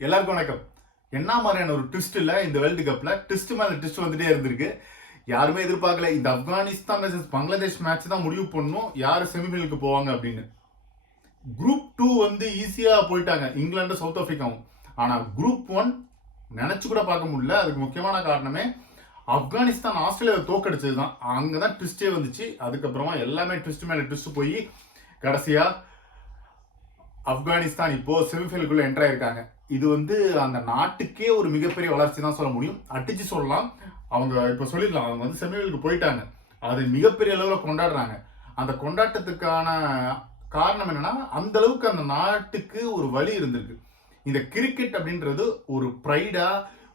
எல்லாருக்கும் வணக்கம். என்ன மாதிரியான ஒரு ட்விஸ்ட் இல்ல இந்த வேர்ல்டு கப்ல ட்விஸ்ட் மேல ட்விஸ்ட் வந்துட்டே இருந்திருக்கு. யாருமே எதிர்பார்க்கல இந்த ஆப்கானிஸ்தான் வெர்சஸ் பங்களாதேஷ் மேட்ச் தான் முடிவு பண்ணும் யார் செமிஃபைனலுக்கு போவாங்க அப்படின்னு. குரூப் 2 வந்து ஈஸியா போயிட்டாங்க இங்கிலாந்து சவுத் ஆப்பிரிக்காவும். ஆனா குரூப் 1 நினைச்சு கூட பார்க்க முடியல. அதுக்கு முக்கியமான காரணமே ஆப்கானிஸ்தான் ஆஸ்திரேலியாவை தோக்கடிச்சது தான். அங்கதான் ட்விஸ்டே வந்துச்சு. அதுக்கப்புறமா எல்லாமே ட்விஸ்ட் மேல ட்விஸ்ட் போய் கடைசியா ஆப்கானிஸ்தான் இப்போ செமிஃபைனலுக்குள்ள என்டர் ஆயிருக்காங்க. இது வந்து அந்த நாட்டுக்கே ஒரு மிகப்பெரிய வளர்ச்சி தான் சொல்ல முடியும். அடிச்சு சொல்லலாம். அவங்க இப்ப சொல்லிடலாம் அவங்க வந்து செமிஃபைனலுக்கு போயிட்டாங்க. அது மிகப்பெரிய அளவில் கொண்டாடுறாங்க. அந்த கொண்டாட்டத்துக்கான காரணம் என்னன்னா அந்த அளவுக்கு அந்த நாட்டுக்கு ஒரு வழி இருந்திருக்கு. இந்த கிரிக்கெட் அப்படின்றது ஒரு ப்ரைடா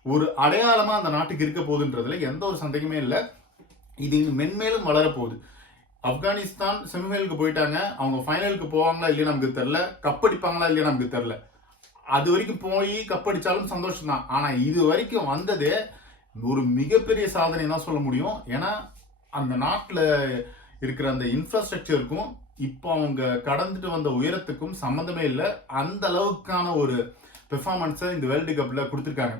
ஒரு அடையாளமா அந்த நாட்டுக்கு இருக்க போகுதுன்றதுல எந்த ஒரு சந்தேகமே இல்லை. இது இன்னும் மென்மேலும் வளரப்போகுது. ஆப்கானிஸ்தான் செமிஃபைனலுக்கு போயிட்டாங்க. அவங்க ஃபைனலுக்கு போவாங்களா இல்லையா நமக்கு தெரியல. கப் அடிப்பாங்களா இல்லையா நமக்கு தெரியல. அது வரைக்கும் போய் கப் அடிச்சாலும் சந்தோஷம் தான். ஆனா இது வரைக்கும் வந்ததே ஒரு மிகப்பெரிய சாதனை தான் சொல்ல முடியும். ஏன்னா அந்த நாட்டில் இருக்கிற அந்த இன்ஃப்ராஸ்ட்ரக்சருக்கும் இப்போ அவங்க கடந்துட்டு வந்த உயரத்துக்கும் சம்மந்தமே இல்லை. அந்த அளவுக்கான ஒரு பெர்ஃபார்மன்ஸை இந்த வேர்ல்டு கப்ல கொடுத்துருக்காங்க.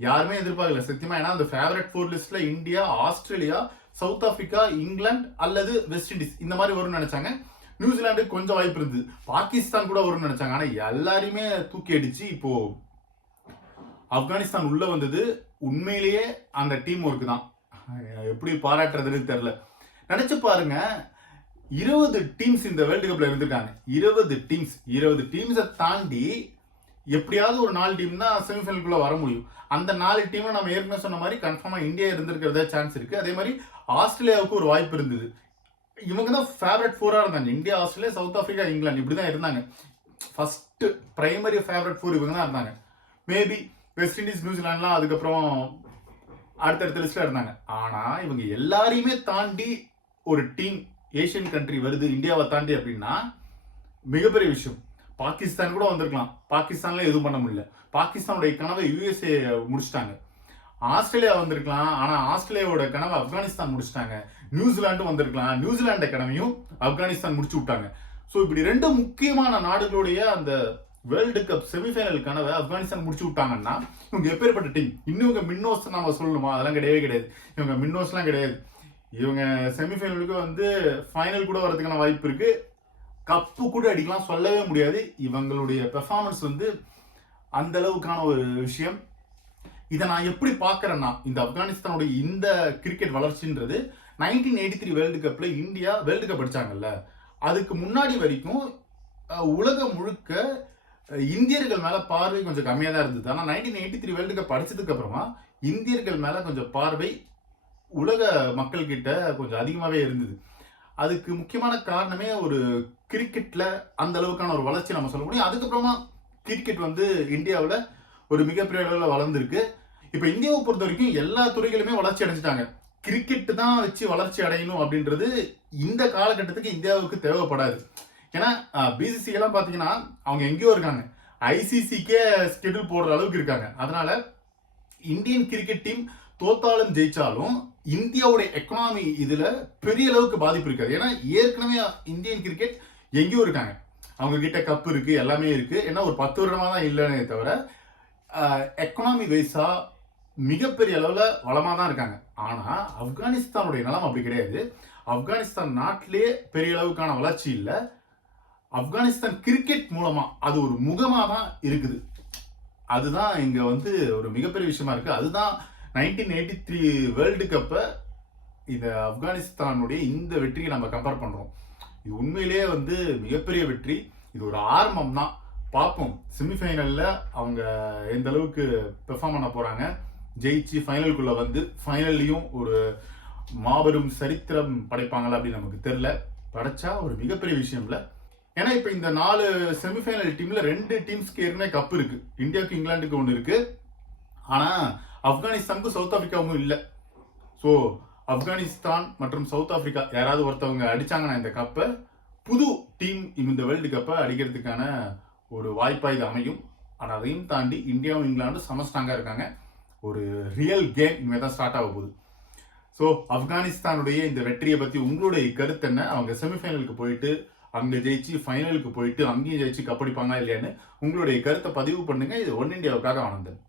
யாருமே எதிர்பார்க்கல சத்தியமா. ஏன்னா அந்த ஃபேவரட் 4 லிஸ்ட்ல India, Australia, south Africa, England அல்லது வெஸ்ட் இண்டீஸ் இந்த மாதிரி வரும்னு நினைச்சாங்க. நியூசிலாண்டுக்கு கொஞ்சம் வாய்ப்பு இருந்தது. பாகிஸ்தான் கூட வரும்னு நினைச்சாங்க. ஆனா எல்லாரையுமே தூக்கி அடிச்சு இப்போ ஆப்கானிஸ்தான் உள்ள வந்தது உண்மையிலேயே அந்த டீம் ஒர்க் தான். எப்படி பாராட்டுறதுன்னு தெரியல. நினைச்சு பாருங்க, 20 டீம்ஸ் இந்த வேர்ல்டு கப்ல இருந்திருக்காங்க. 20 டீம்ஸை தாண்டி எப்படியாவது ஒரு 4 டீம் தான் செமிஃபைனலுக்குள்ள வர முடியும். அந்த 4 டீம்ல நம்ம ஏற்கனவே சொன்ன மாதிரி கன்ஃபார்மா இந்தியா இருந்திருக்கிறதா சான்ஸ் இருக்கு. அதே மாதிரி ஆஸ்திரேலியாவுக்கு ஒரு வாய்ப்பு இருந்தது. இவங்க தான் ஃபேவரட் 4 இருந்தாங்க. India, Australia, south Africa, England இப்படி தான் இருந்தாங்க. ஃபர்ஸ்ட் பிரைமரி ஃபேவரட் 4 இவங்க தான் இருந்தாங்க. மேபி வெஸ்ட் இண்டீஸ், நியூசிலாந்துலாம் அதுக்கப்புறம் அடுத்தடுத்த லிஸ்ட்ல இருந்தாங்க. ஆனா இவங்க எல்லாரையுமே தாண்டி ஒரு டீம் ஏசியன் கண்ட்ரி வருது இந்தியாவை தாண்டி அப்படின்னா மிகப்பெரிய விஷயம். பாகிஸ்தான் கூட வந்திருக்கலாம். பாகிஸ்தான்ல எதுவும் பண்ண முடியல. பாகிஸ்தானுடைய கனவை யுஎஸ்ஏ முடிச்சிட்டாங்க. ஆஸ்திரேலியா வந்திருக்கலாம். ஆனா ஆஸ்திரேலியாவோட கனவை ஆப்கானிஸ்தான் முடிச்சிட்டாங்க. நியூசிலாண்டும் வந்திருக்கலாம். நியூசிலாண்ட கனவையும் ஆப்கானிஸ்தான் முடிச்சு விட்டாங்க. ஸோ இப்படி 2 முக்கியமான நாடுகளுடைய அந்த வேர்ல்டு கப் செமிஃபைனல் கனவை ஆப்கானிஸ்தான் முடிச்சு விட்டாங்கன்னா இவங்க எப்பேற்பட்ட டீம். இன்னும் இவங்க மின்னோஸ் நம்ம சொல்லணுமா? அதெல்லாம் கிடையவே கிடையாது. இவங்க மின்னோஸ்லாம் கிடையாது. இவங்க செமிஃபைனலுக்கு வந்து ஃபைனல் கூட வரதுக்கான வாய்ப்பு இருக்கு. கப்பு கூட அடிக்கலாம் சொல்லவே முடியாது. இவங்களுடைய பெர்ஃபார்மன்ஸ் வந்து அந்த அளவுக்கான ஒரு விஷயம். இதை நான் எப்படி பார்க்கறேன்னா இந்த ஆப்கானிஸ்தானுடைய இந்த கிரிக்கெட் வளர்ச்சின்றது 1983 வேர்ல்டு கப்ல இந்தியா வேர்ல்டு கப் அடிச்சாங்கல்ல, அதுக்கு முன்னாடி வரைக்கும் உலகம் முழுக்க இந்தியர்கள் மேல பார்வை கொஞ்சம் கம்மியாக தான் இருந்தது. ஆனால் 1983 வேர்ல்டு கப் அடிச்சதுக்கு அப்புறமா இந்தியர்கள் மேல கொஞ்சம் பார்வை உலக மக்கள் கிட்ட கொஞ்சம் அதிகமாகவே இருந்தது. அதுக்கு முக்கியமான காரணமே ஒரு கிரிக்கெட்ல அந்த அளவுக்கான ஒரு வளர்ச்சி நம்ம சொல்ல முடியும். அதுக்கப்புறமா கிரிக்கெட் வந்து இந்தியாவில் ஒரு மிகப்பெரிய அளவில் வளர்ந்துருக்கு. இப்போ இந்தியாவை பொறுத்த வரைக்கும் எல்லா துறைகளுமே வளர்ச்சி அடைஞ்சிட்டாங்க. கிரிக்கெட் தான் வச்சு வளர்ச்சி அடையணும் அப்படின்றது இந்த காலகட்டத்துக்கு இந்தியாவுக்கு தேவைப்படாது. ஏன்னா பிசிசி எல்லாம் பார்த்தீங்கன்னா அவங்க எங்கேயோ இருக்காங்க. ஐசிசிக்கே ஸ்கெடியூல் போடுற அளவுக்கு இருக்காங்க. அதனால இந்தியன் கிரிக்கெட் டீம் தோத்தாலும் ஜெயிச்சாலும் இந்தியாவுடைய எக்கனாமி இதுல பெரிய அளவுக்கு பாதிப்பு இருக்காது. ஏன்னா ஏற்கனவே இந்தியன் கிரிக்கெட் எங்கேயோ இருக்காங்க. அவங்க கிட்ட கப் இருக்கு, எல்லாமே இருக்கு. ஏன்னா ஒரு 10 வருடமா தான் இல்லைன்னே தவிர எக்கனாமி வைஸா மிகப்பெரிய அளவுல வளமா தான் இருக்காங்க. ஆனா ஆப்கானிஸ்தானுடைய நிலம் அப்படி கிடையாது. ஆப்கானிஸ்தான் நாட்டிலேயே பெரிய அளவுக்கான வளர்ச்சி இல்லை. ஆப்கானிஸ்தான் கிரிக்கெட் மூலமா அது ஒரு முகமா தான் இருக்குது. அதுதான் இங்க வந்து ஒரு மிகப்பெரிய விஷயமா இருக்கு. அதுதான் 1983 வேர்ல்டு கப்பை இந்த ஆப்கானிஸ்தானுடைய இந்த வெற்றியை நம்ம கம்பேர் பண்றோம். இது உண்மையிலேயே வந்து மிகப்பெரிய வெற்றி. இது ஒரு ஆரம்பம் தான். பார்ப்போம் செமிஃபைனல்ல அவங்க எந்த அளவுக்கு பெர்ஃபார்ம் பண்ண போறாங்க. ஜெயிச்சு ஃபைனலுக்குள்ள வந்து ஃபைனல்லையும் ஒரு மாபெரும் சரித்திரம் படைப்பாங்களா அப்படின்னு நமக்கு தெரியல. படைச்சா ஒரு மிகப்பெரிய விஷயம் இல்லை. ஏன்னா இப்போ இந்த 4 செமிஃபைனல் டீம்ல 2 டீம்ஸ்க்கு ஏற்கனவே கப் இருக்கு. இந்தியாவுக்கு இங்கிலாந்துக்கு ஒன்று இருக்கு. ஆனா ஆப்கானிஸ்தானுக்கும் சவுத் ஆப்பிரிக்காவுக்கும் இல்லை. ஸோ ஆப்கானிஸ்தான் மற்றும் சவுத் ஆப்பிரிக்கா யாராவது ஒருத்தவங்க அடிச்சாங்கன்னா இந்த கப்பை புது டீம் இந்த வேர்ல்டு கப்பை அடிக்கிறதுக்கான ஒரு வாய்ப்பாக இது அமையும். ஆனால் அதையும் தாண்டி இந்தியாவும் இங்கிலாண்டும் செம ஸ்ட்ராங்காக இருக்காங்க. ஒரு ரியல் கேம் இனிமேல் தான் ஸ்டார்ட் ஆக போகுது. ஸோ ஆப்கானிஸ்தானுடைய இந்த வெற்றியை பற்றி உங்களுடைய கருத்து என்ன? அவங்க செமிஃபைனலுக்கு போயிட்டு அங்க ஜெயிச்சு ஃபைனலுக்கு போயிட்டு அங்கேயும் ஜெயிச்சு கப்படிப்பாங்க இல்லையான்னு உங்களுடைய கருத்தை பதிவு பண்ணுங்க. இது ஒன் இந்தியாவுக்காக ஆனந்தன்.